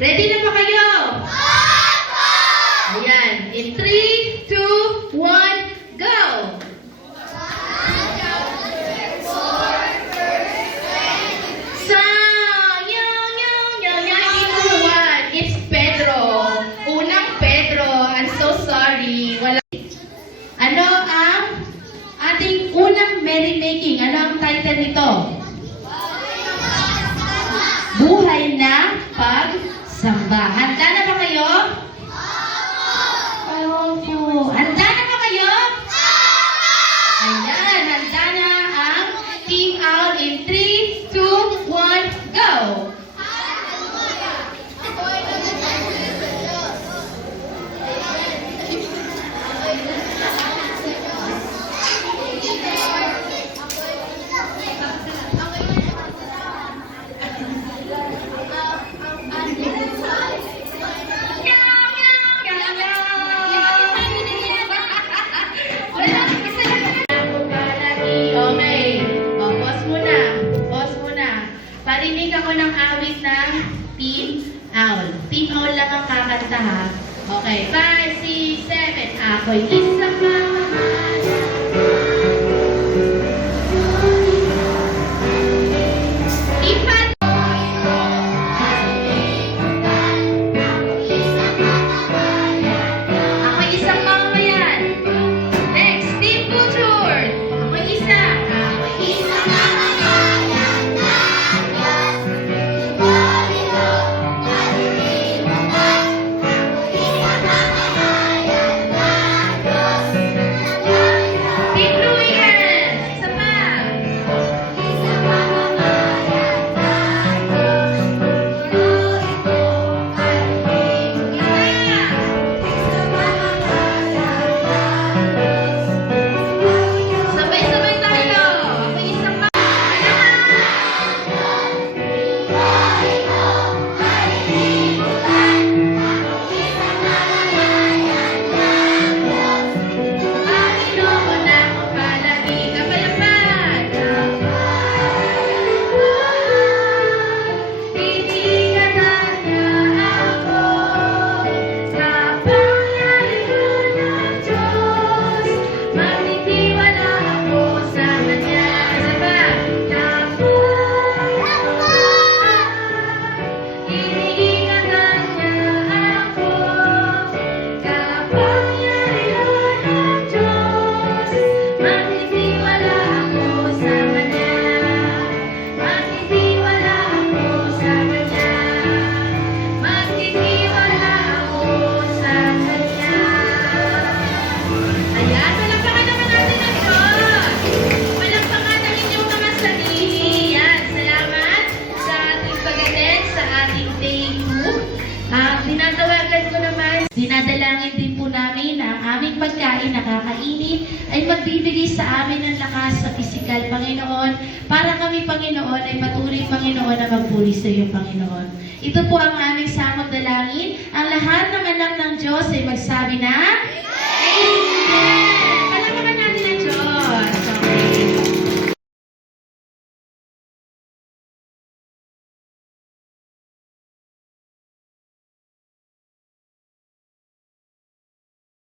Ready na ba kayo? Ayan. In 3, 2, 1, go! It's Pedro. Unang Pedro. I'm so sorry. Ano ang ating unang merrymaking? Ano ang title nito? Buhay na pagsamba. Handa na ba kayo? Opo. Handa na ba kayo? Ayan, handa na ang team out in 3, 2, 1, go! Parinig ako ng awit ng Team Owl. Team Owl lang ang kakanta ha. Okay, 5, 6, 7. Ako'y isang mamamayan. Team Pat. Ako'y isang mamamayan. Next, Team Culture. Ako'y isa. Ako'y isang mamamayan. Dinadalangin din po namin na ang aming pagkain na kakainin ay magbibigay sa amin ng lakas sa pisikal, Panginoon, para kami, Panginoon, ay patuloy, Panginoon, na magpuri sa iyo, Panginoon. Ito po ang aming samot dalangin. Ang lahat ng anak ng Diyos ay magsabi na,